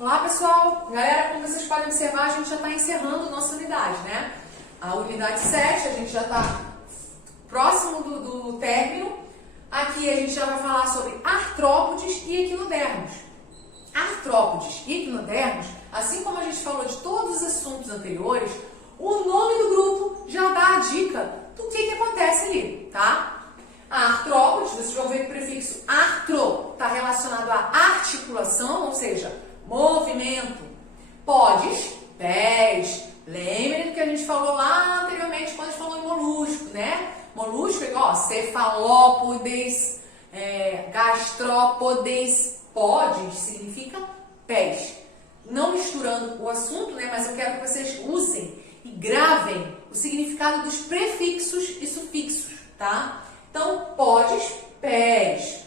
Olá pessoal, galera, como vocês podem observar, a gente já está encerrando nossa unidade, né? A unidade 7, a gente já está próximo do término. Aqui a gente já vai falar sobre artrópodes e equinodermos. Artrópodes e equinodermos, assim como a gente falou de todos os assuntos anteriores, o nome do grupo já dá a dica do que acontece ali, tá? A artrópodes, vocês vão ver que o prefixo artro está relacionado à articulação, ou seja, movimento. Podes, pés. Lembrem do que a gente falou lá anteriormente quando a gente falou em molusco, né? Molusco é igual cefalópodes, gastrópodes. Podes significa pés. Não misturando o assunto, né? Mas eu quero que vocês usem e gravem o significado dos prefixos e sufixos, tá? Então, podes, pés.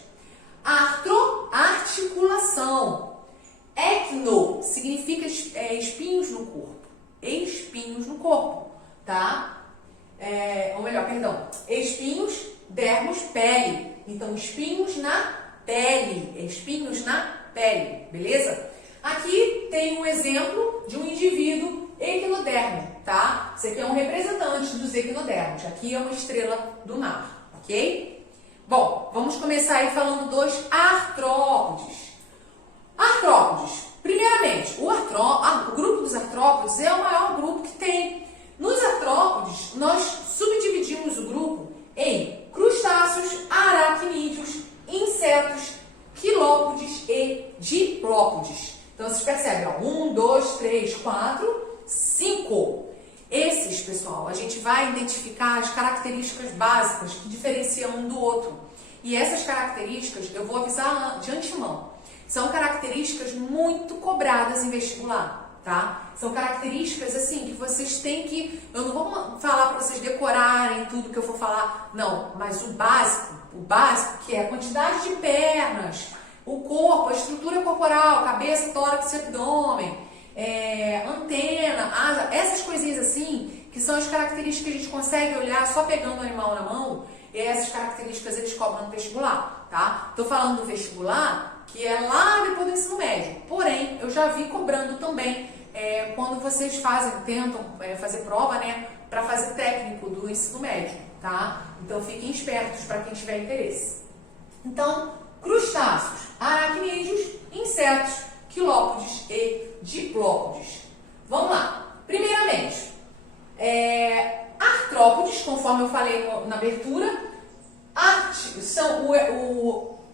Artro, articulação. Ecno significa espinhos no corpo. Espinhos no corpo, tá? Ou melhor, perdão. Espinhos, dermos, pele. Então, espinhos na pele. Espinhos na pele, beleza? Aqui tem um exemplo de um indivíduo equinodermo, tá? Esse aqui é um representante dos equinodermos. Aqui é uma estrela do mar, ok? Bom, vamos começar aí falando dos artrópodes. Artrópodes. Primeiramente, o grupo dos artrópodes é o maior grupo que tem. Nos artrópodes, nós subdividimos o grupo em crustáceos, aracnídeos, insetos, quilópodes e diplópodes. Então, vocês percebem, ó, 1, 2, 3, 4, 5. Esses, pessoal, a gente vai identificar as características básicas que diferenciam um do outro. E essas características, eu vou avisar de antemão, são características muito cobradas em vestibular, tá? São características, assim, que vocês têm que... Eu não vou falar para vocês decorarem tudo que eu for falar, não. Mas o básico, que é a quantidade de pernas, o corpo, a estrutura corporal, cabeça, tórax e abdômen, antena, asa, essas coisinhas assim, que são as características que a gente consegue olhar só pegando o animal na mão, e essas características eles cobram no vestibular, tá? Tô falando do vestibular, que é lá depois do ensino médio. Porém, eu já vi cobrando também quando vocês tentam fazer prova, né, para fazer técnico do ensino médio, tá? Então, fiquem espertos para quem tiver interesse. Então, crustáceos, aracnídeos, insetos, quilópodes e diplópodes. Vamos lá. Primeiramente, artrópodes, conforme eu falei na abertura, são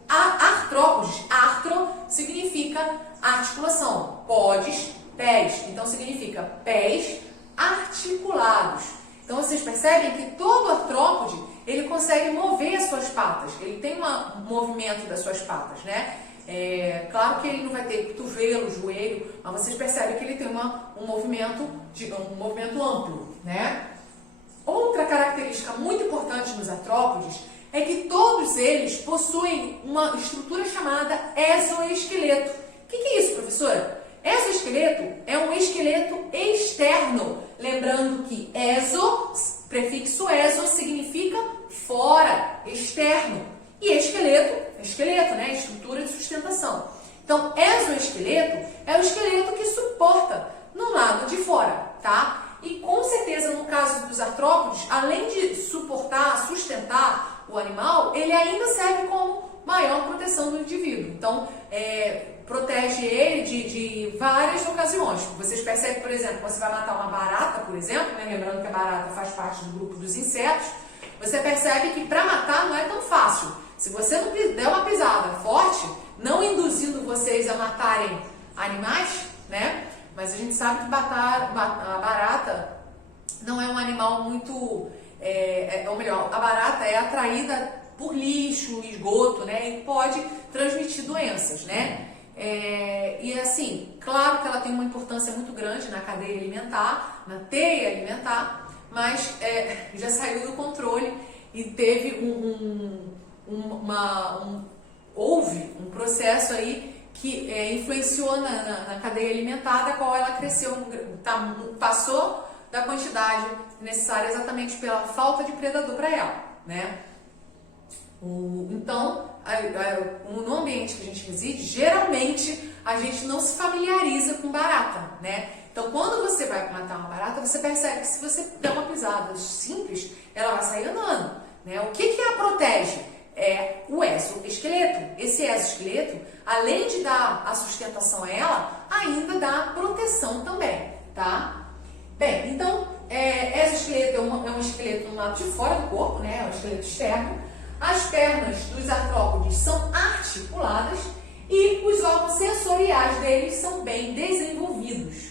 artrópodes. Artro significa articulação. Podes, pés. Então, significa pés articulados. Então, vocês percebem que todo artrópode, ele consegue mover as suas patas. Ele tem um movimento das suas patas, né? Claro que ele não vai ter cotovelo, joelho, mas vocês percebem que ele tem um movimento amplo, né? Outra característica muito importante nos artrópodes é que todos eles possuem uma estrutura chamada exoesqueleto. O que é isso, professora? Exoesqueleto é um esqueleto externo. Lembrando que prefixo exo significa fora, externo. E esqueleto, né? Estrutura de sustentação. Então, exoesqueleto é o esqueleto que suporta no lado de fora, tá? E com certeza, no caso dos artrópodes, além de sustentar o animal, ele ainda serve como maior proteção do indivíduo. Então, protege ele de várias ocasiões. Vocês percebem, por exemplo, quando você vai matar uma barata, por exemplo, né? Lembrando que a barata faz parte do grupo dos insetos, você percebe que para matar não é tão fácil. Se você não der uma pisada forte, não induzindo vocês a matarem animais, né? Mas a gente sabe que a barata não é um animal muito... ou melhor, a barata é atraída por lixo, esgoto, né? E pode transmitir doenças, né? E assim, claro que ela tem uma importância muito grande na cadeia alimentar, na teia alimentar, mas já saiu do controle e teve houve um processo aí que influenciou na cadeia alimentar, da qual ela cresceu, passou da quantidade necessária exatamente pela falta de predador para ela, né? Então, no ambiente que a gente reside, geralmente a gente não se familiariza com barata, né? Então, quando você vai matar uma barata, você percebe que se você der uma pisada simples, ela vai sair andando, né? O que a protege? É o exoesqueleto. Esse exoesqueleto, além de dar a sustentação a ela, ainda dá proteção também, tá? Bem, então, exoesqueleto é um esqueleto no lado de fora do corpo, né? É um esqueleto externo. As pernas dos artrópodes são articuladas e os órgãos sensoriais deles são bem desenvolvidos.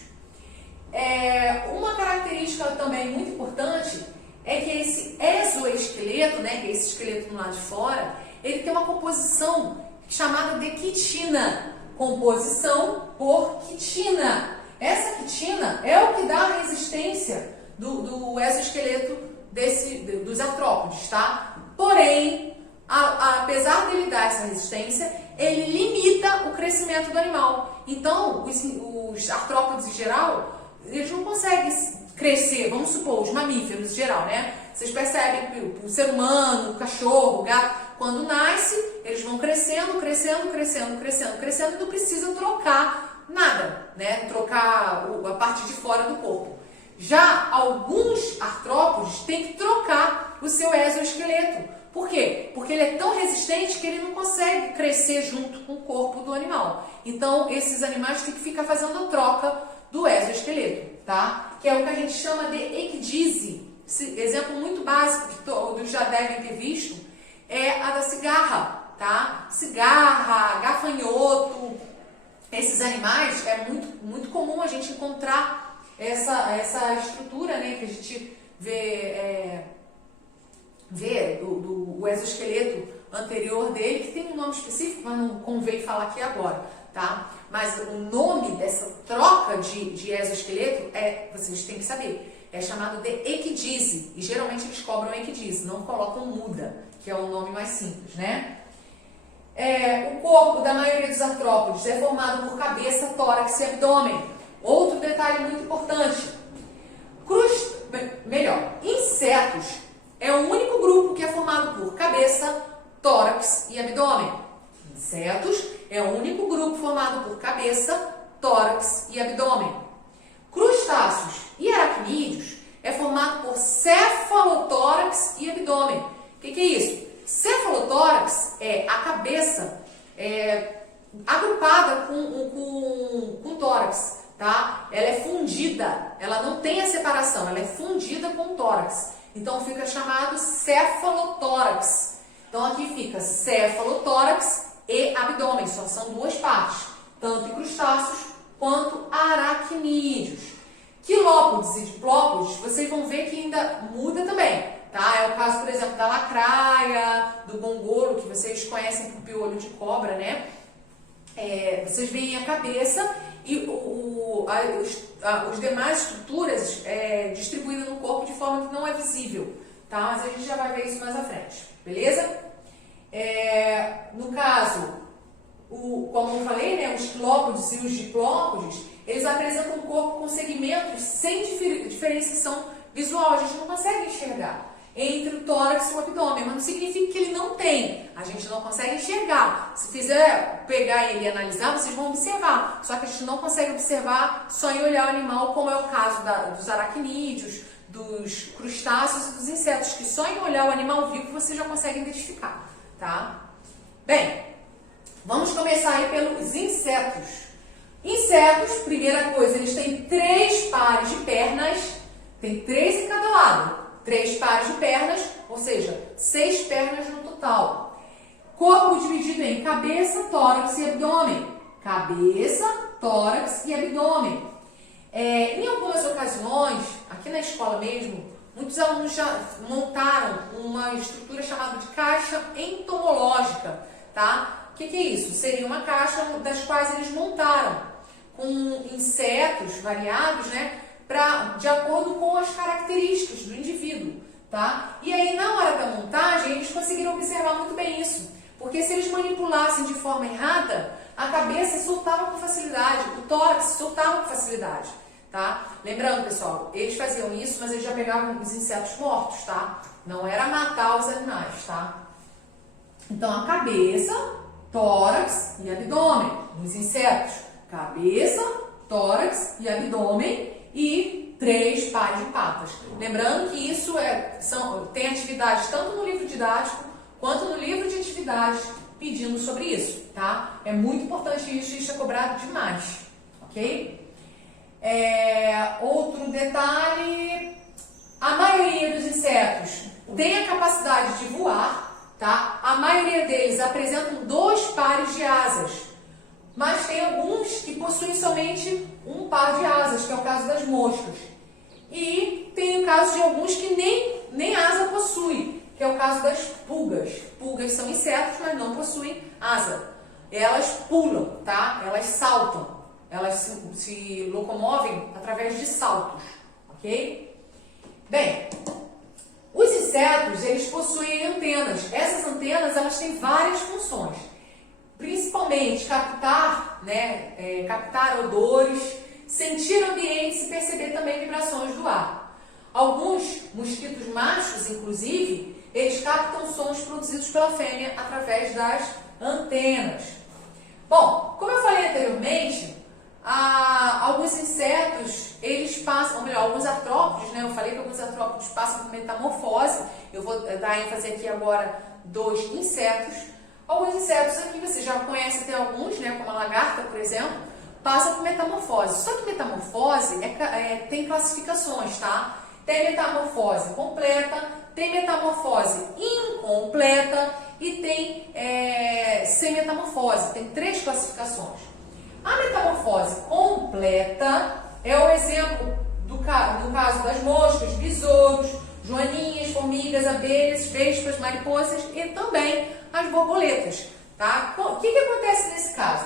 Uma característica também muito importante é que esse exoesqueleto, né, que é esse esqueleto no lado de fora, ele tem uma composição chamada de quitina. Composição por quitina. Essa quitina é o que dá a resistência do exoesqueleto dos artrópodes, tá? Porém, apesar dele dar essa resistência, ele limita o crescimento do animal. Então, os artrópodes em geral, eles não conseguem crescer, vamos supor, os mamíferos em geral, né? Vocês percebem que o ser humano, o cachorro, o gato, quando nasce, eles vão crescendo, crescendo, crescendo, crescendo, crescendo e não precisa trocar nada, né? Trocar a parte de fora do corpo. Já alguns artrópodes têm que trocar o seu exoesqueleto. Por quê? Porque ele é tão resistente que ele não consegue crescer junto com o corpo do animal. Então, esses animais têm que ficar fazendo a troca do exoesqueleto, tá? Que é o que a gente chama de ecdise. Esse exemplo muito básico que todos já devem ter visto é a da cigarra, tá? Cigarra, gafanhoto, esses animais é muito comum a gente encontrar essa estrutura, né, que a gente vê do exoesqueleto anterior dele, que tem um nome específico, mas não convém falar aqui agora, tá? Mas o nome dessa troca de exoesqueleto vocês têm que saber, é chamado de ecdise, e geralmente eles cobram ecdise, não colocam muda, que é o nome mais simples, né? O corpo da maioria dos artrópodes é formado por cabeça, tórax e abdômen. Outro detalhe muito importante, insetos é o único grupo que é formado por cabeça, tórax e abdômen. Insetos é o único grupo formado por cabeça, tórax e abdômen. Crustáceos e aracnídeos é formado por cefalotórax e abdômen. O que é isso? Cefalotórax é a cabeça agrupada com tórax, tá? Ela é fundida, ela não tem a separação, ela é fundida com o tórax. Então fica chamado cefalotórax. Então aqui fica cefalotórax e abdômen, só são duas partes, tanto em crustáceos quanto aracnídeos. Quilópodes e diplópodes, vocês vão ver que ainda muda também, tá? É o caso, por exemplo, da lacraia, do gongolo, que vocês conhecem por piolho de cobra, né? Vocês veem a cabeça e os demais estruturas distribuídas no corpo de forma que não é visível, tá? Mas a gente já vai ver isso mais à frente, beleza? No caso, como eu falei, né, os quilópodes e os diplópodes, eles apresentam um corpo com segmentos sem diferenciação visual, a gente não consegue enxergar entre o tórax e o abdômen, mas não significa que ele não tem, a gente não consegue enxergar. Se fizer pegar ele e analisar, vocês vão observar, só que a gente não consegue observar só em olhar o animal, como é o caso dos aracnídeos, dos crustáceos e dos insetos, que só em olhar o animal vivo você já consegue identificar, tá? Bem, vamos começar aí pelos insetos. Insetos, primeira coisa, eles têm 3 pares de pernas, tem 3 em cada lado. 3 pares de pernas, ou seja, 6 pernas no total. Corpo dividido em cabeça, tórax e abdômen. Cabeça, tórax e abdômen. Em algumas ocasiões, aqui na escola mesmo, muitos alunos já montaram uma estrutura chamada de caixa entomológica, tá? O que é isso? Seria uma caixa das quais eles montaram com insetos variados, né? De acordo com as características do indivíduo, tá? E aí, na hora da montagem, eles conseguiram observar muito bem isso, porque se eles manipulassem de forma errada, a cabeça soltava com facilidade, o tórax soltava com facilidade, tá? Lembrando, pessoal, eles faziam isso, mas eles já pegavam os insetos mortos, tá? Não era matar os animais, tá? Então, a cabeça, tórax e abdômen nos insetos. cabeça, tórax e abdômen e 3 pares de patas. Lembrando que isso tem atividades tanto no livro didático quanto no livro de atividades pedindo sobre isso, tá? É muito importante isso é cobrado demais, ok? Outro detalhe, a maioria dos insetos tem a capacidade de voar, tá? A maioria deles apresentam 2 pares de asas, mas tem alguns que possuem somente um par de asas, que é o caso das moscas. E tem o caso de alguns que nem asa possuem, que é o caso das pulgas. Pulgas são insetos, mas não possuem asa. Elas pulam, tá? Elas saltam. Elas se locomovem através de saltos, ok? Bem, os insetos, eles possuem antenas. Essas antenas, elas têm várias funções. Principalmente captar, captar odores, sentir ambientes e perceber também vibrações do ar. Alguns mosquitos machos, inclusive, eles captam sons produzidos pela fêmea através das antenas. Bom, como eu falei anteriormente, alguns insetos, eles passam, ou melhor, alguns artrópodes, eu falei que alguns artrópodes passam por metamorfose. Eu vou dar ênfase aqui agora 2 insetos. Alguns insetos aqui, você já conhece até alguns, como a lagarta, por exemplo, passam por metamorfose. Só que metamorfose tem classificações, tá? Tem metamorfose completa, tem metamorfose incompleta e tem sem-metamorfose. Tem 3 classificações. A metamorfose completa é o exemplo do caso das moscas, besouros, joaninhas, formigas, abelhas, vespas, mariposas e também as borboletas, tá? O que acontece nesse caso?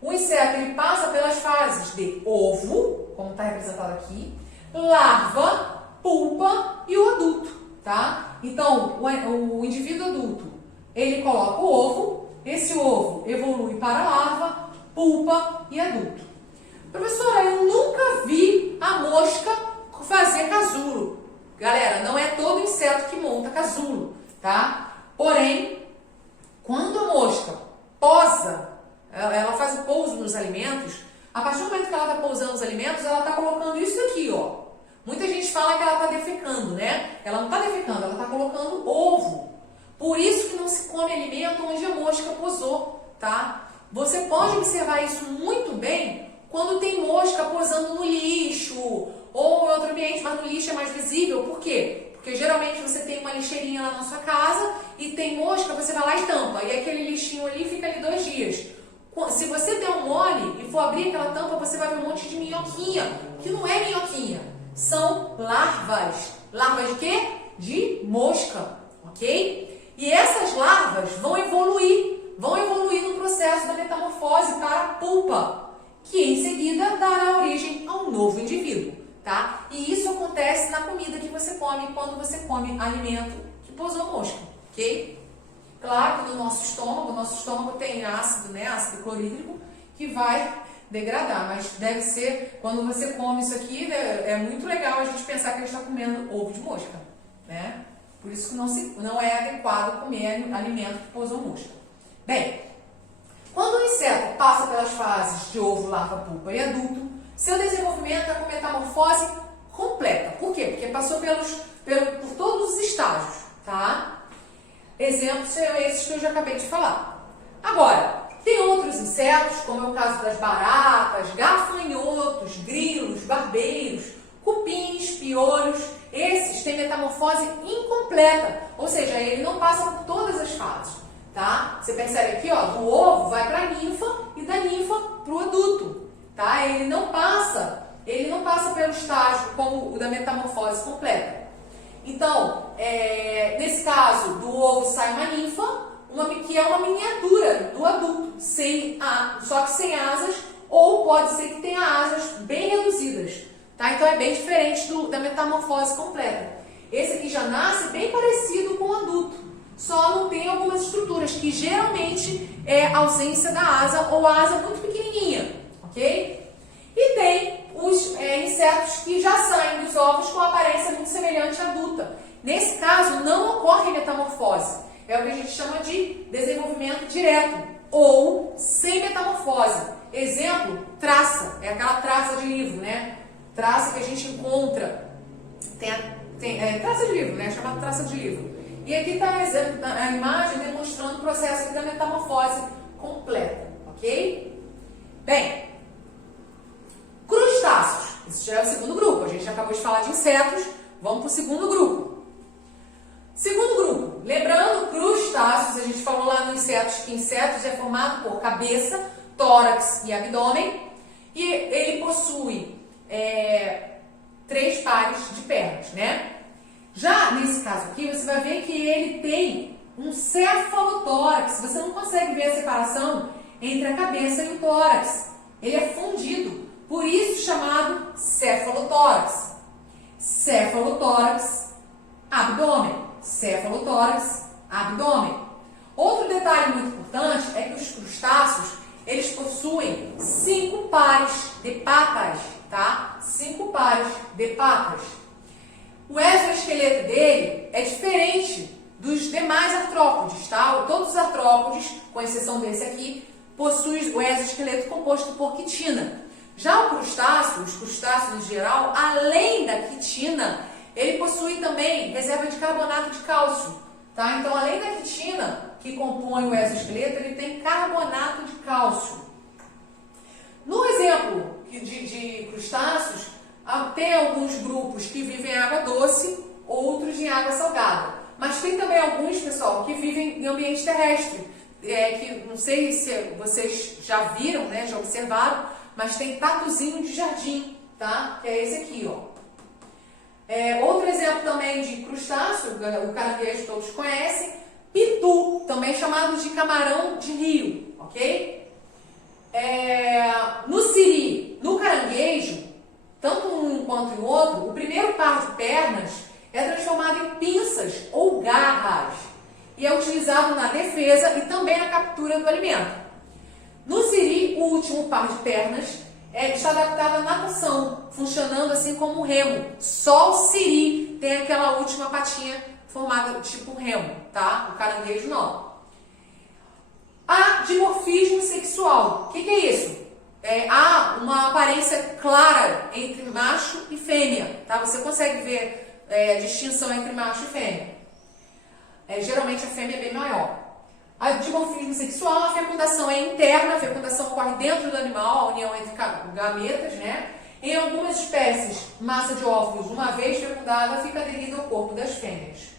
O inseto ele passa pelas fases de ovo, como está representado aqui, larva, pulpa e o adulto, tá? Então, o indivíduo adulto, ele coloca o ovo, esse ovo evolui para larva, pulpa e adulto. Professora, eu nunca vi a mosca fazer casulo. Galera, não é todo inseto que monta casulo, tá? Porém, quando a mosca posa, ela faz o pouso nos alimentos, a partir do momento que ela está pousando nos alimentos, ela está colocando isso aqui, ó. Muita gente fala que ela está defecando, Ela não está defecando, ela está colocando ovo. Por isso que não se come alimento onde a mosca posou, tá? Você pode observar isso muito bem quando tem mosca posando no lixo ou em outro ambiente, mas no lixo é mais visível. Por quê? Porque geralmente você tem uma lixeirinha lá na sua casa e tem mosca, você vai lá e tampa. E aquele lixinho ali fica ali 2 dias. Se você der um mole e for abrir aquela tampa, você vai ver um monte de minhoquinha, que não é minhoquinha, são larvas. Larvas de quê? De mosca, ok? E essas larvas vão evoluir no processo da metamorfose para a pulpa, que em seguida dará origem a um novo indivíduo, tá? E isso acontece na comida que você come quando você come alimento que pousou mosca, ok? Claro que no nosso estômago tem ácido, ácido clorídrico, que vai degradar, mas deve ser, quando você come isso aqui, é muito legal a gente pensar que a gente está comendo ovo de mosca, Por isso que não é adequado comer alimento que pousou mosca. Bem, quando o inseto passa pelas fases de ovo, larva, pulpa e adulto, seu desenvolvimento é com metamorfose completa. Por quê? Porque passou por todos os estágios, tá? Exemplos são esses que eu já acabei de falar. Agora, tem outros insetos, como é o caso das baratas, gafanhotos, grilos, barbeiros, cupins, piolhos. Esses têm metamorfose incompleta, ou seja, ele não passa por todas as fases, tá? Você percebe aqui, ó, do ovo vai para a ninfa e da ninfa para o adulto, tá? Ele não passa pelo estágio como o da metamorfose completa. Então, nesse caso, do ovo sai uma ninfa, que é uma miniatura do adulto, só que sem asas, ou pode ser que tenha asas bem reduzidas, tá? Então é bem diferente da metamorfose completa. Esse aqui já nasce bem parecido com o adulto, só não tem algumas estruturas, que geralmente é ausência da asa ou a asa muito pequenininha, ok? E tem os insetos que já saem dos ovos com aparência muito semelhante à adulta. Nesse caso, não ocorre metamorfose. É o que a gente chama de desenvolvimento direto ou sem metamorfose. Exemplo, exemplo, traça, é aquela traça de livro, né? Traça que a gente encontra, traça de livro, né? Chamada traça de livro. E aqui está a imagem demonstrando o processo da metamorfose completa, ok? Bem, crustáceos, esse já é o segundo grupo, a gente acabou de falar de insetos, vamos para o segundo grupo. Segundo grupo, lembrando, crustáceos, a gente falou lá no insetos que insetos é formado por cabeça, tórax e abdômen, e ele possui 3 pares de pernas, né? Já nesse caso aqui, você vai ver que ele tem um cefalotórax. Você não consegue ver a separação entre a cabeça e o tórax. Ele é fundido, por isso chamado cefalotórax. Cefalotórax, abdômen. Cefalotórax, abdômen. Outro detalhe muito importante é que os crustáceos, eles possuem 5 pares de patas, tá? 5 pares de patas. O exoesqueleto dele é diferente dos demais artrópodes, tá? Todos os artrópodes, com exceção desse aqui, possuem o exoesqueleto composto por quitina. Já o crustáceo, os crustáceos em geral, além da quitina, ele possui também reserva de carbonato de cálcio, tá? Então, além da quitina, que compõe o exoesqueleto, ele tem carbonato de cálcio. No exemplo de crustáceos, tem alguns grupos que vivem em água doce, outros em água salgada. Mas tem também alguns, pessoal, que vivem em ambiente terrestre, que não sei se vocês já viram, né, já observaram, mas tem tatuzinho de jardim, tá? Que é esse aqui, ó. Outro exemplo também de crustáceo, o caranguejo todos conhecem, pitu, também chamado de camarão de rio, ok? No siri, no caranguejo, tanto um quanto o outro, o primeiro par de pernas é transformado em pinças ou garras e é utilizado na defesa e também na captura do alimento. No siri, o último par de pernas está adaptado à natação, funcionando assim como um remo. Só o siri tem aquela última patinha formada tipo um remo, tá? O caranguejo não. Há dimorfismo sexual. O que é isso? Há uma aparência clara entre macho e fêmea, tá? Você consegue ver a distinção entre macho e fêmea. Geralmente a fêmea é bem maior. A dimorfismo sexual, a fecundação é interna, a fecundação ocorre dentro do animal, a união entre gametas, né? Em algumas espécies, massa de óvulos, uma vez fecundada, fica aderida ao corpo das fêmeas.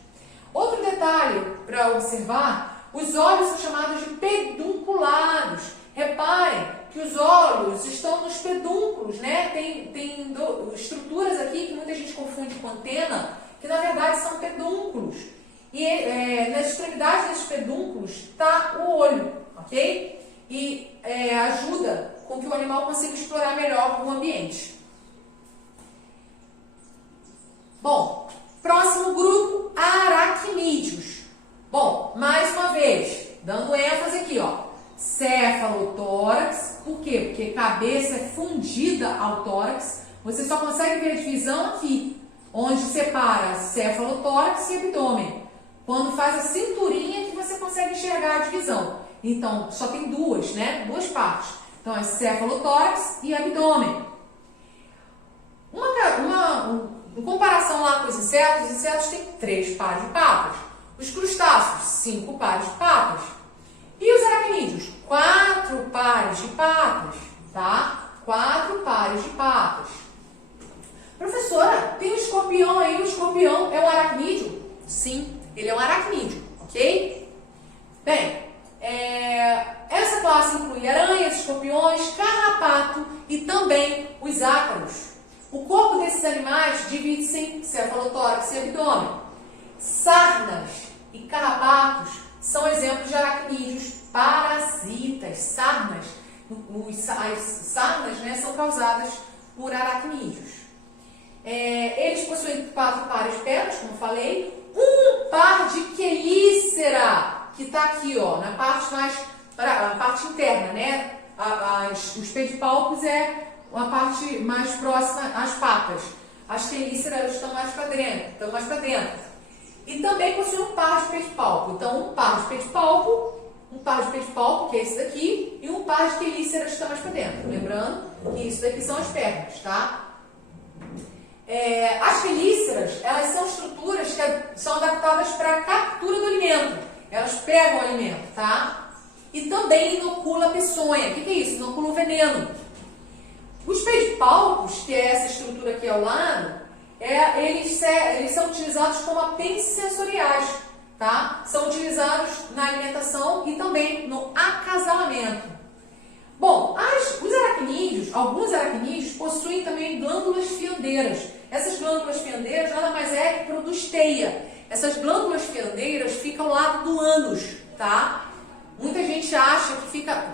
Outro detalhe para observar, os olhos são chamados de pedunculados. Reparem que os olhos estão nos pedúnculos, né? Tem estruturas aqui que muita gente confunde com antena, que na verdade são pedúnculos. E nas extremidades desses pedúnculos está o olho, ok? E ajuda com que o animal consiga explorar melhor o ambiente. Bom, próximo grupo, aracnídeos. Bom, mais uma vez, dando ênfase aqui, ó. Cefalotórax, por quê? Porque cabeça é fundida ao tórax. Você só consegue ver a divisão aqui, onde separa cefalotórax e abdômen. Quando faz a cinturinha que você consegue enxergar a divisão. Então, só tem duas, né? Duas partes. Então, é cefalotórax e abdômen. Em comparação lá com os insetos têm 3 pares de patas. Os crustáceos, 5 pares de patas. E os aracnídeos, 4 pares de patas, tá? 4 pares de patas. Professora, tem um escorpião aí, o escorpião é um aracnídeo? Sim, ele é um aracnídeo, ok? Bem, essa classe inclui aranhas, escorpiões, carrapato e também os ácaros. O corpo desses animais divide-se em cefalotórax e abdômen. Sarnas e carrapatos são exemplos de aracnídeos parasitas. Sarnas, as sarnas, né, são causadas por aracnídeos. Eles possuem 4 pares de pernas, como falei, um par de quelícera, que está aqui, ó, na parte interna, né? Os pedipalpos é a parte mais próxima às patas. As quelíceras estão mais para dentro. E também possui um par de pedipalpo. Então, um par de pedipalpo um par de pedipalpo, que é esse daqui, e um par de quelíceras que está mais para dentro. Lembrando que isso daqui são as pernas, tá? As quelíceras, elas são estruturas que são adaptadas para a captura do alimento. Elas pegam o alimento, tá? E também inocula a peçonha. O que é isso? Inocula o veneno. Os pedipalpos, que é essa estrutura aqui ao lado, eles são utilizados como apêndices sensoriais, tá? São utilizados na alimentação e também no acasalamento. Bom, os aracnídeos, alguns aracnídeos possuem também glândulas fiandeiras. Essas glândulas fiandeiras nada mais é que produz teia. Essas glândulas fiandeiras ficam ao lado do ânus, tá? Muita gente acha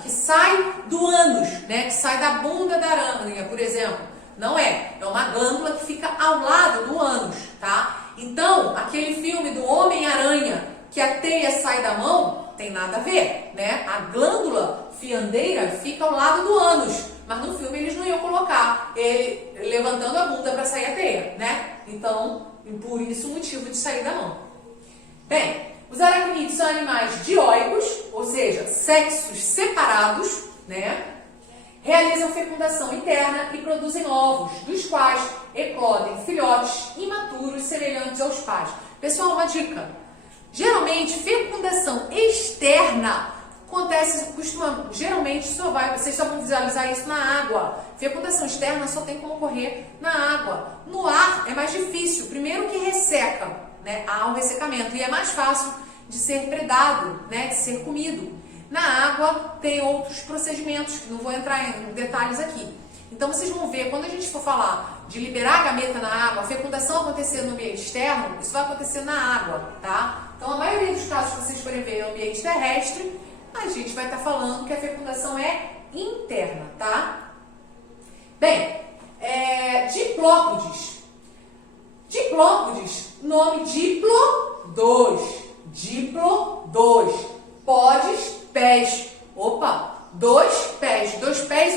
que sai do ânus, né? Que sai da bunda da aranha, por exemplo. Não é. É uma glândula que fica ao lado do ânus, tá? Então, aquele filme do Homem-Aranha, que a teia sai da mão, tem nada a ver, né? A glândula fiandeira fica ao lado do ânus, mas no filme eles não iam colocar ele levantando a bunda para sair a teia, né? Então, por isso o motivo de sair da mão. Bem, os aracnídeos são animais dioicos, ou seja, sexos separados, né? Realizam fecundação interna e produzem ovos, dos quais eclodem filhotes imaturos semelhantes aos pais. Pessoal, uma dica. Geralmente, fecundação externa acontece, geralmente vocês só vão visualizar isso na água. Fecundação externa só tem como ocorrer na água. No ar é mais difícil. Primeiro que resseca, né? Há um ressecamento e é mais fácil de ser predado, né? De ser comido. Na água tem outros procedimentos que não vou entrar em detalhes aqui. Então vocês vão ver, quando a gente for falar de liberar a gameta na água, a fecundação acontecer no ambiente externo, isso vai acontecer na água, tá? Então a maioria dos casos que vocês forem ver no ambiente terrestre, a gente vai estar falando que a fecundação é interna, tá? Bem, diplópodes. Diplópodes, nome diplo, dois. Podes, pés. Opa, dois pés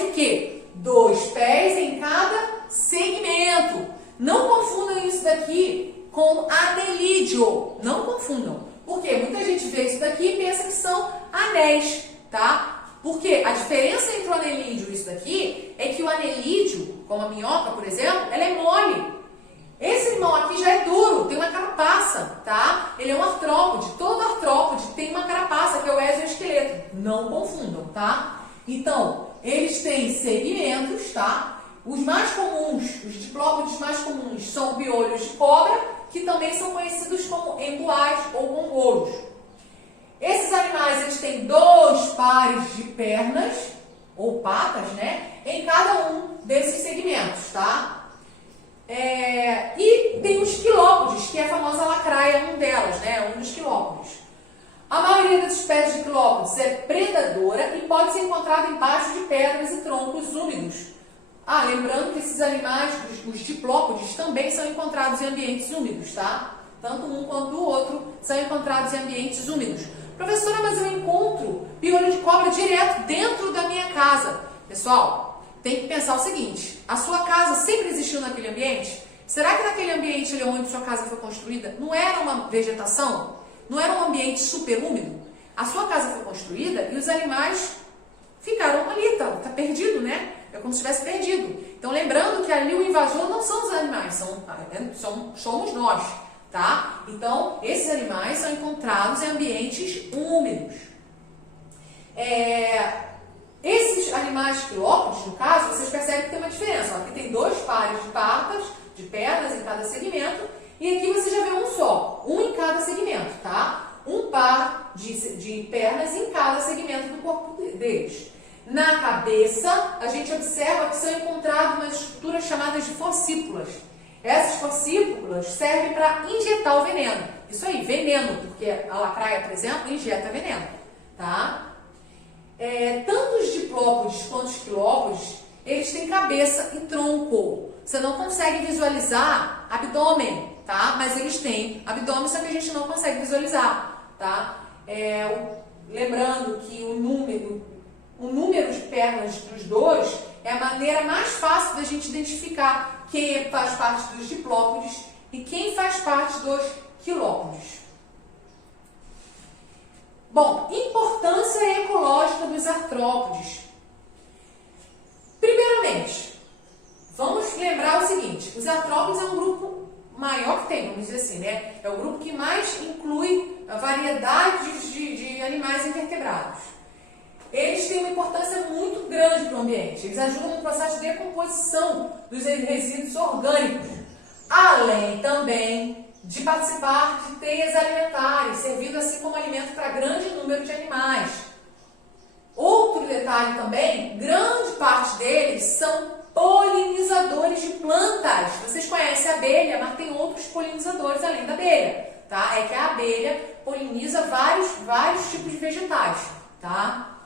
o quê? 2 pés em cada segmento. Não confundam isso daqui com anelídeo. Não confundam. Porque muita gente vê isso daqui e pensa que são anéis, tá? Porque a diferença entre o anelídeo e isso daqui é que o anelídeo, como a minhoca, por exemplo, ela é mole. Esse animal aqui já é duro, tem uma carapaça, tá? Ele é um artrópode. Todo artrópode tem uma carapaça, que é o exoesqueleto. Não confundam, tá? Então, eles têm segmentos, tá? Os mais comuns, os diplópodes mais comuns são piolhos de cobra, que também são conhecidos como emboás ou mongolos. Esses animais, eles têm 2 pares de pernas, ou patas, né? Em cada um desses segmentos, tá? E tem os quilópodes, que é a famosa lacraia, um delas, né? Um dos quilópodes. A maioria das espécies de quilópodes é predadora e pode ser encontrada embaixo de pedras e troncos úmidos. Lembrando que esses animais, os diplópodes, também são encontrados em ambientes úmidos, tá? Tanto um quanto o outro são encontrados em ambientes úmidos. Professora, mas eu encontro piolho de cobra direto dentro da minha casa. Pessoal, tem que pensar o seguinte, a sua casa sempre existiu naquele ambiente? Será que naquele ambiente ali onde sua casa foi construída não era uma vegetação? Não era um ambiente super úmido? A sua casa foi construída e os animais ficaram ali, tá perdido, né? É como se estivesse perdido. Então, lembrando que ali o invasor não são os animais, somos nós, tá? Então, esses animais são encontrados em ambientes úmidos. Esses animais quilópodes, no caso, vocês percebem que tem uma diferença. Aqui tem 2 pares de patas, de pernas em cada segmento, e aqui você já vê um só, um em cada segmento, tá? Um par de pernas em cada segmento do corpo deles. Na cabeça, a gente observa que são encontradas umas estruturas chamadas de fossípulas. Essas fossípulas servem para injetar o veneno. Isso aí, veneno, porque a lacraia, por exemplo, injeta veneno, tá? Tanto os diplópodes quanto os quilópodes, eles têm cabeça e tronco. Você não consegue visualizar abdômen, tá? Mas eles têm abdômen, só que a gente não consegue visualizar, tá? Lembrando que o número de pernas dos dois é a maneira mais fácil da gente identificar quem faz parte dos diplópodes e quem faz parte dos quilópodes. Bom, importância ecológica dos artrópodes. Primeiramente, vamos lembrar o seguinte, os artrópodes é um grupo maior que tem, vamos dizer assim, né? É o grupo que mais inclui variedades de animais invertebrados. Eles têm uma importância muito grande para o ambiente. Eles ajudam no processo de decomposição dos resíduos orgânicos, além também de participar de teias alimentares, servindo assim como alimento para grande número de animais. Outro detalhe também, grande parte deles são polinizadores de plantas. Vocês conhecem a abelha, mas tem outros polinizadores além da abelha, tá? É que a abelha poliniza vários tipos de vegetais, tá?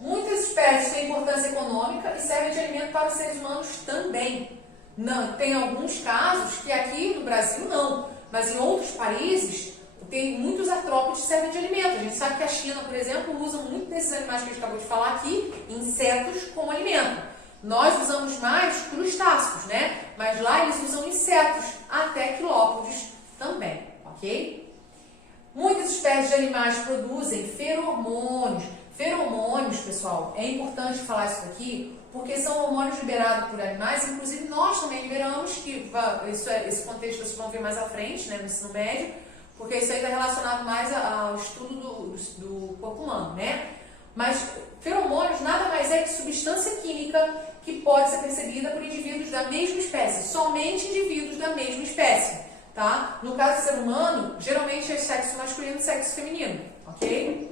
Muitas espécies têm importância econômica e servem de alimento para os seres humanos também. Não, tem alguns casos que aqui no Brasil não, mas em outros países tem muitos artrópodes que servem de alimento. A gente sabe que a China, por exemplo, usa muito desses animais que a gente acabou de falar aqui, insetos, como alimento. Nós usamos mais crustáceos, né? Mas lá eles usam insetos, até quilópodes também, ok? Muitas espécies de animais produzem feromônios. Feromônios, pessoal, é importante falar isso aqui, porque são hormônios liberados por animais, inclusive nós também liberamos, esse contexto vocês vão ver mais à frente, né, no ensino médio, porque isso aí está relacionado mais ao estudo do corpo humano, né? Mas feromônios nada mais é que substância química que pode ser percebida por indivíduos da mesma espécie, somente indivíduos da mesma espécie, tá? No caso do ser humano, geralmente é sexo masculino e sexo feminino, ok?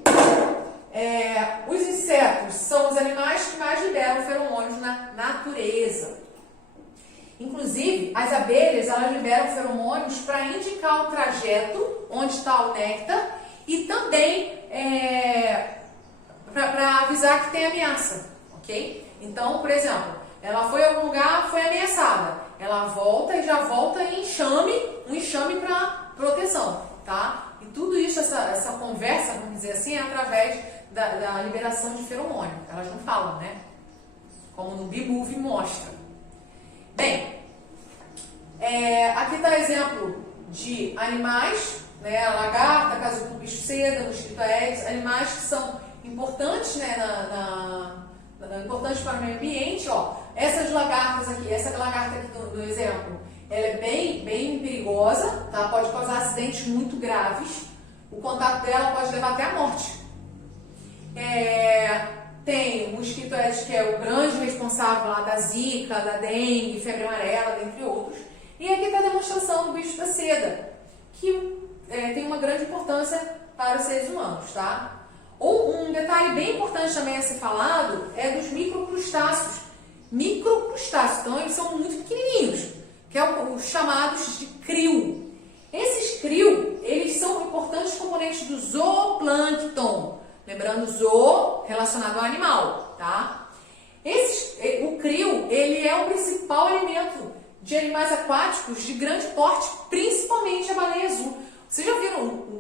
Os insetos são os animais que mais liberam feromônios na natureza. Inclusive, as abelhas, elas liberam feromônios para indicar o trajeto onde está o néctar e também para avisar que tem ameaça, ok? Então, por exemplo, ela foi a algum lugar, foi ameaçada. Ela volta e já volta em um enxame para proteção, tá? E tudo isso, essa conversa, vamos dizer assim, é através da liberação de feromônio. Elas não falam, né? Como no B-Movie mostra. Bem, aqui está exemplo de animais, né? A lagarta, casulo, bicho seda, mosquito aedes, animais que são importantes, né? Importantes para o meio ambiente. Ó. Essas lagartas aqui, essa lagarta aqui do exemplo, ela é bem perigosa, tá? Pode causar acidentes muito graves. O contato dela pode levar até a morte. Tem o mosquito aedes, que é o grande responsável lá da zika, da dengue, febre amarela, dentre outros. E aqui está a demonstração do bicho da seda, que tem uma grande importância para os seres humanos, tá? Um detalhe bem importante também a ser falado é dos microcrustáceos. Microcrustáceos, então eles são muito pequenininhos, que é os chamados de crio. Esses crio, eles são importantes componentes do zooplâncton. Lembrando, zoo relacionado ao animal, tá? O crio, ele é o principal alimento de animais aquáticos de grande porte, principalmente a baleia azul. Vocês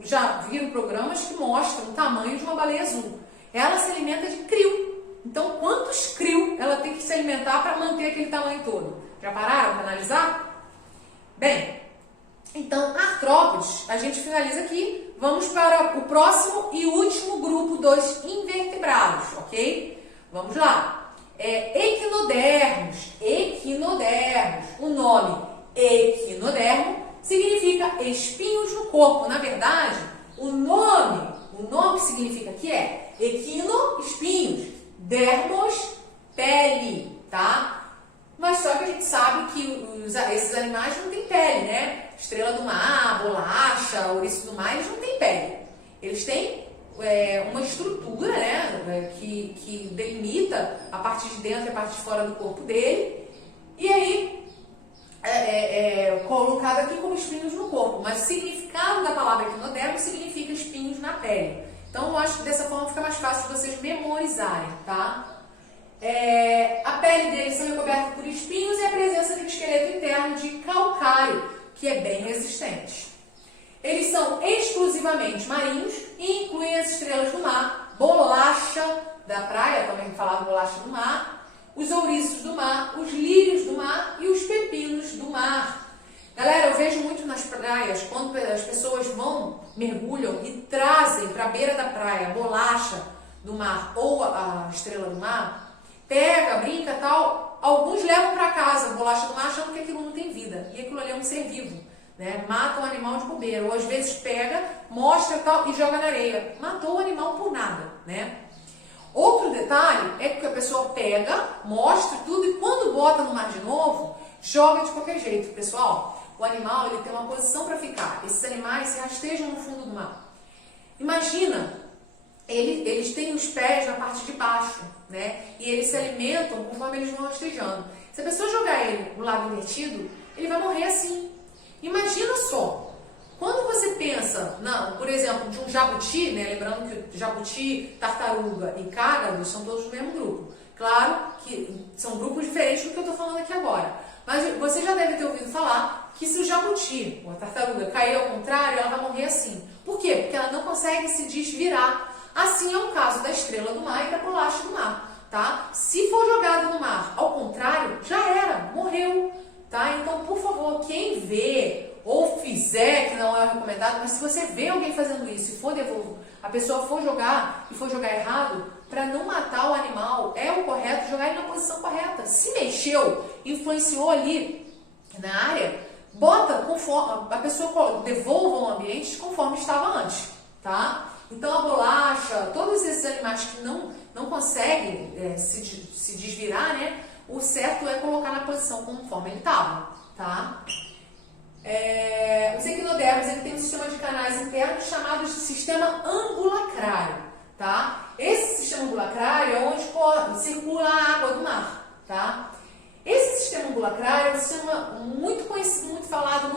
já viram programas que mostram o tamanho de uma baleia azul? Ela se alimenta de crio. Então, quantos crio ela tem que se alimentar para manter aquele tamanho todo? Já pararam para analisar? Bem, então, artrópodes, a gente finaliza aqui. Vamos para o próximo e último grupo dos invertebrados, ok? Vamos lá. Equinodermos. Equinodermos. O nome equinodermo significa espinhos no corpo. Na verdade, o nome que significa que é equino, espinhos, dermos, pele, tá? Mas só que a gente sabe que esses animais não têm pele, né? Estrela do mar, bolacha, ouriço do mar, eles não têm pele. Eles têm uma estrutura, né, que delimita a parte de dentro e a parte de fora do corpo dele. E aí, colocado aqui como espinhos no corpo. Mas o significado da palavra equinodermo significa espinhos na pele. Então, eu acho que dessa forma fica mais fácil de vocês memorizarem, tá? A pele deles são recoberta por espinhos e a presença de um esqueleto interno de calcário, que é bem resistente. Eles são exclusivamente marinhos e incluem as estrelas do mar, bolacha da praia, também falado bolacha do mar, os ouriços do mar, os lírios do mar e os pepinos do mar. Galera, eu vejo muito nas praias, quando as pessoas vão, mergulham e trazem para a beira da praia a bolacha do mar ou a estrela do mar, pega, brinca e tal, alguns levam para casa a bolacha do mar achando que aquilo não tem vida, e aquilo ali é um ser vivo, né? Mata um animal de bobeira, ou às vezes pega, mostra e tal e joga na areia. Matou o animal por nada, né? Outro detalhe é que a pessoa pega, mostra tudo e quando bota no mar de novo, joga de qualquer jeito. Pessoal, o animal ele tem uma posição para ficar. Esses animais se rastejam no fundo do mar. Imagina, eles têm os pés na parte de baixo, né? E eles se alimentam conforme eles vão rastejando. Se a pessoa jogar ele no lado invertido, ele vai morrer assim. Imagina só. Quando você pensa, por exemplo, de um jabuti, né? Lembrando que jabuti, tartaruga e cágado são todos do mesmo grupo. Claro que são grupos diferentes do que eu estou falando aqui agora. Mas você já deve ter ouvido falar que se o jabuti, ou a tartaruga, cair ao contrário, ela vai morrer assim. Por quê? Porque ela não consegue se desvirar. Assim é o caso da estrela do mar e da bolacha do mar, tá? Se for jogada no mar ao contrário, já era, morreu, tá? Então, por favor, quem vê ou fizer, que não é recomendado, mas se você vê alguém fazendo isso e for devolver, a pessoa for jogar e for jogar errado, para não matar o animal, é o correto jogar ele na posição correta. Se mexeu, influenciou ali na área, bota conforme, a pessoa devolva o ambiente conforme estava antes, tá? Então a bolacha, todos esses animais que não conseguem se desvirar, né? O certo é colocar na posição conforme ele estava, tá? Os equinodermos ele tem um sistema de canais internos chamados de sistema ambulacrário, tá? Esse sistema ambulacrário é onde circula a água do mar, tá? Esse sistema ambulacrário é um sistema muito conhecido, muito falado,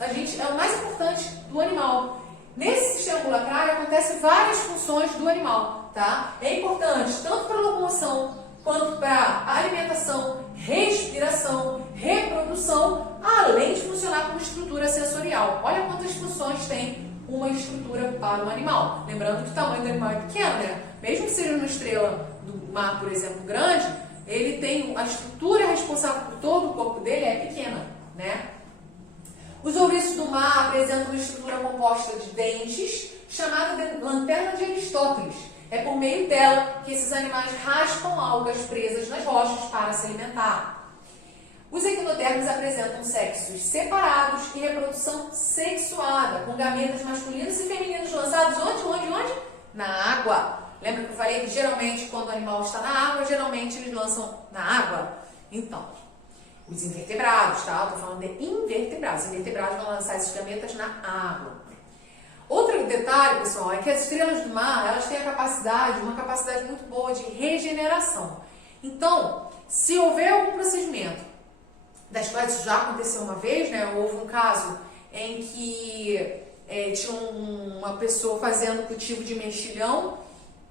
é o mais importante do animal. Nesse sistema ambulacrário acontecem várias funções do animal, tá? É importante tanto para a locomoção quanto para alimentação, respiração, reprodução, além de funcionar como estrutura sensorial. Olha quantas funções tem uma estrutura para um animal. Lembrando que o tamanho do animal é pequeno, né? Mesmo que seja uma estrela do mar, por exemplo, grande, ele tem a estrutura responsável por todo o corpo dele é pequena, né? Os ouriços do mar apresentam uma estrutura composta de dentes, chamada de lanterna de Aristóteles. É por meio dela que esses animais raspam algas presas nas rochas para se alimentar. Os equinodermos apresentam sexos separados e reprodução sexuada, com gametas masculinos e femininos lançados onde? Na água. Lembra que eu falei que geralmente quando o animal está na água, geralmente eles lançam na água? Então, os invertebrados, tá? Eu estou falando de invertebrados. Os invertebrados vão lançar esses gametas na água. Outro detalhe, pessoal, é que as estrelas do mar, elas têm uma capacidade muito boa de regeneração. Então, se houver algum procedimento, das quais isso já aconteceu uma vez, né? Houve um caso em que tinha uma pessoa fazendo cultivo de mexilhão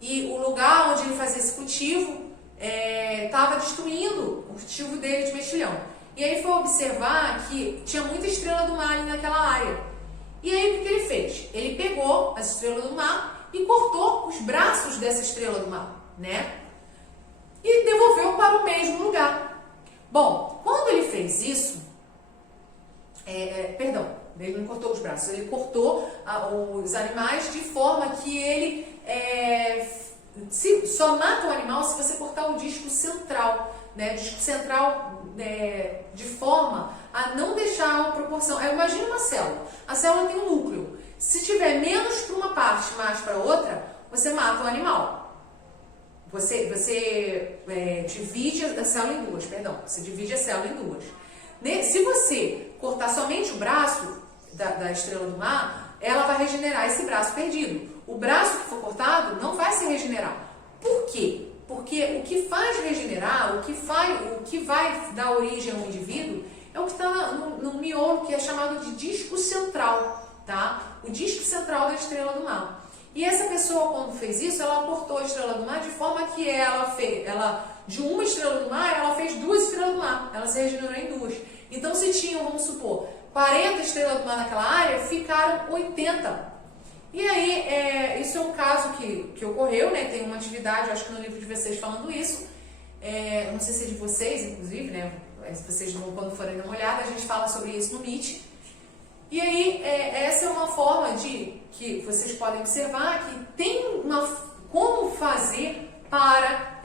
e o lugar onde ele fazia esse cultivo estava destruindo o cultivo dele de mexilhão. E aí foi observar que tinha muita estrela do mar ali naquela área. E aí o que ele fez? Ele pegou as estrelas do mar e cortou os braços dessa estrela do mar, né? E devolveu para o mesmo lugar. Bom, quando ele fez isso, ele não cortou os braços, ele cortou os animais de forma que ele só mata o animal se você cortar o disco central, né? O disco central de forma a não deixar uma proporção. Imagina uma célula. A célula tem um núcleo. Se tiver menos para uma parte, mais para outra, você mata o animal. Você divide a célula em duas, Você divide a célula em duas. Se você cortar somente o braço da estrela do mar, ela vai regenerar esse braço perdido. O braço que for cortado não vai se regenerar. Por quê? Porque o que faz regenerar, o que vai dar origem ao indivíduo, é o que está no miolo, que é chamado de disco central, tá? O disco central da estrela do mar. E essa pessoa, quando fez isso, ela cortou a estrela do mar de forma que de uma estrela do mar, ela fez duas estrelas do mar. Ela se regenerou em duas. Então, se tinham, vamos supor, 40 estrelas do mar naquela área, ficaram 80. E aí, isso é um caso que ocorreu, né? Tem uma atividade, acho que no livro de vocês falando isso. Não sei se é de vocês, inclusive, né? Se vocês quando forem dar uma olhada, a gente fala sobre isso no Meet. E aí, essa é uma forma que vocês podem observar que tem como fazer para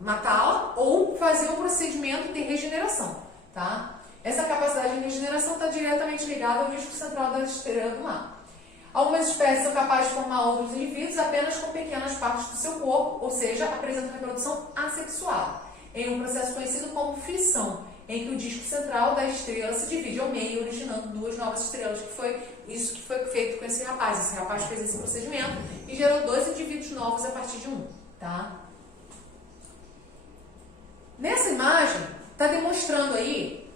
matá-la ou fazer um procedimento de regeneração, tá? Essa capacidade de regeneração está diretamente ligada ao disco central da estrela do mar. Algumas espécies são capazes de formar outros indivíduos apenas com pequenas partes do seu corpo, ou seja, apresentam reprodução assexual, em um processo conhecido como fissão, em que o disco central da estrela se divide ao meio, originando duas novas estrelas, que foi isso que foi feito com esse rapaz. Esse rapaz fez esse procedimento e gerou 2 indivíduos novos a partir de um, tá? Nessa imagem, está demonstrando aí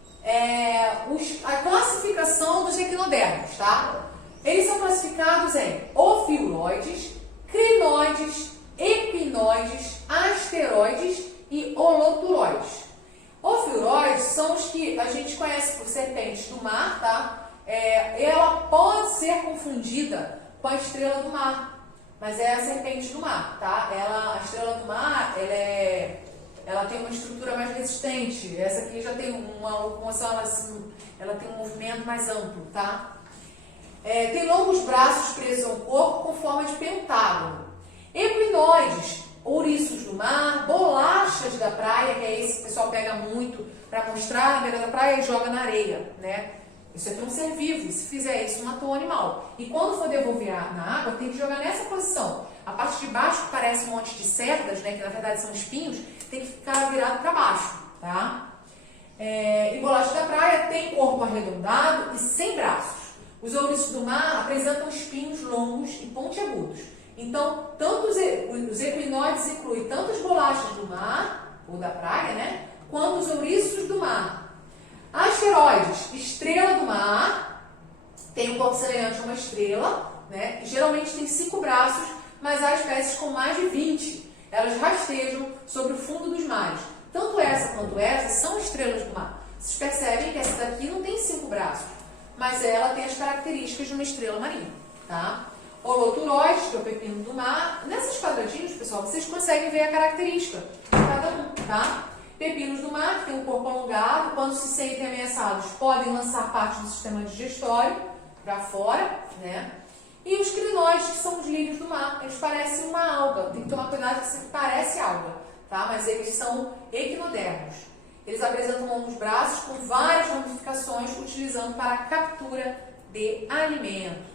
a classificação dos equinodermos, tá? Eles são classificados em ofiuroides, crinoides, equinoides, asteroides e holoturoides. Ofiuroides são os que a gente conhece por serpentes do mar, tá? Ela pode ser confundida com a estrela do mar, mas é a serpente do mar, tá? A estrela do mar, ela tem uma estrutura mais resistente. Essa aqui já tem uma locomoção, ela tem um movimento mais amplo, tá? Tem longos braços presos ao corpo com forma de pentágono. Equinoides, ouriços do mar, bolachas da praia, que é esse que o pessoal pega muito para mostrar na beira da praia e joga na areia, né? Isso aqui é um ser vivo, se fizer isso, matou o animal. E quando for devolver na água, tem que jogar nessa posição. A parte de baixo, que parece um monte de cerdas, né, que na verdade são espinhos, tem que ficar virado para baixo, tá? E bolacha da praia tem corpo arredondado e sem braços. Os ouriços do mar apresentam espinhos longos e pontiagudos. Então, tanto os equinoides incluem tanto as bolachas do mar, ou da praia, né, quanto os ouriços do mar. Asteroides, estrela do mar, tem um corpo semelhante a uma estrela, né, e geralmente tem 5 braços, mas há espécies com mais de 20. Elas rastejam sobre o fundo dos mares. Tanto essa quanto essa são estrelas do mar. Vocês percebem que essa daqui não tem 5 braços, mas ela tem as características de uma estrela marinha, tá? Holoturoides, que é o pepino do mar. Nesses quadradinhos, pessoal, vocês conseguem ver a característica de cada um, tá? Pepinos do mar, que tem um corpo alongado, quando se sentem ameaçados, podem lançar parte do sistema digestório para fora, né? E os crinoides, que são os lírios do mar, eles parecem uma alga. Tem que tomar cuidado que isso parece alga, tá? Mas eles são equinodermos. Eles apresentam longos braços com várias ramificações, utilizando para a captura de alimento.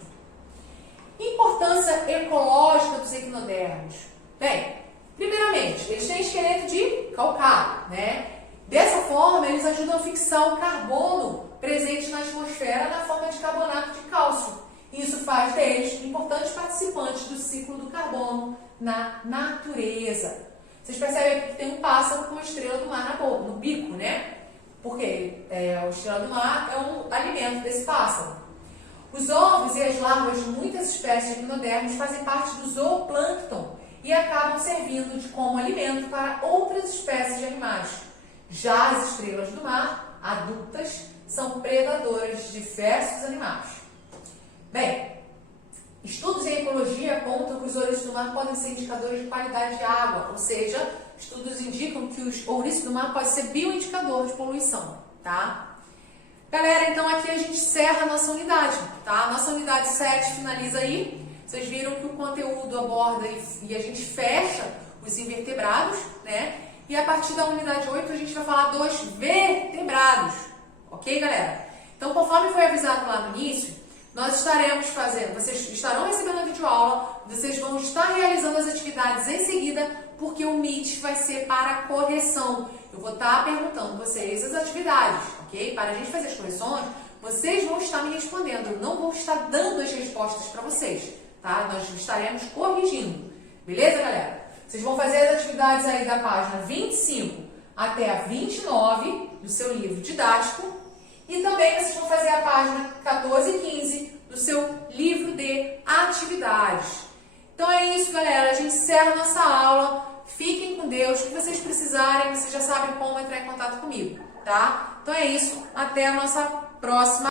Importância ecológica dos equinodermos. Bem, primeiramente, eles têm esqueleto de calcário, né? Dessa forma, eles ajudam a fixar o carbono presente na atmosfera na forma de carbonato de cálcio. Isso faz deles importantes participantes do ciclo do carbono na natureza. Vocês percebem que tem um pássaro com uma estrela do mar na boca, no bico, né? Porque a estrela do mar é um alimento desse pássaro. Os ovos e as larvas de muitas espécies de equinodermos fazem parte do zooplâncton e acabam servindo como alimento para outras espécies de animais. Já as estrelas do mar, adultas, são predadoras de diversos animais. Bem, estudos em ecologia apontam que os ouriços do mar podem ser indicadores de qualidade de água, ou seja, estudos indicam que os ouriços do mar podem ser bioindicador de poluição, tá? Galera, então aqui a gente encerra a nossa unidade, tá? A nossa unidade 7 finaliza aí. Vocês viram que o conteúdo aborda e a gente fecha os invertebrados, né? E a partir da unidade 8 a gente vai falar dos vertebrados, ok, galera? Então, conforme foi avisado lá no início, nós estaremos fazendo, vocês estarão recebendo a videoaula, vocês vão estar realizando as atividades em seguida, porque o Meet vai ser para correção. Eu vou estar perguntando a vocês as atividades, ok? Para a gente fazer as correções, vocês vão estar me respondendo, eu não vou estar dando as respostas para vocês, tá? Nós estaremos corrigindo, beleza, galera? Vocês vão fazer as atividades aí da página 25 até a 29 do seu livro didático e também vocês vão fazer a página 14 e 15 do seu livro de atividades. Então é isso, galera. A gente encerra a nossa aula. Fiquem com Deus. O que vocês precisarem, vocês já sabem como entrar em contato comigo, tá? Então é isso. Até a nossa próxima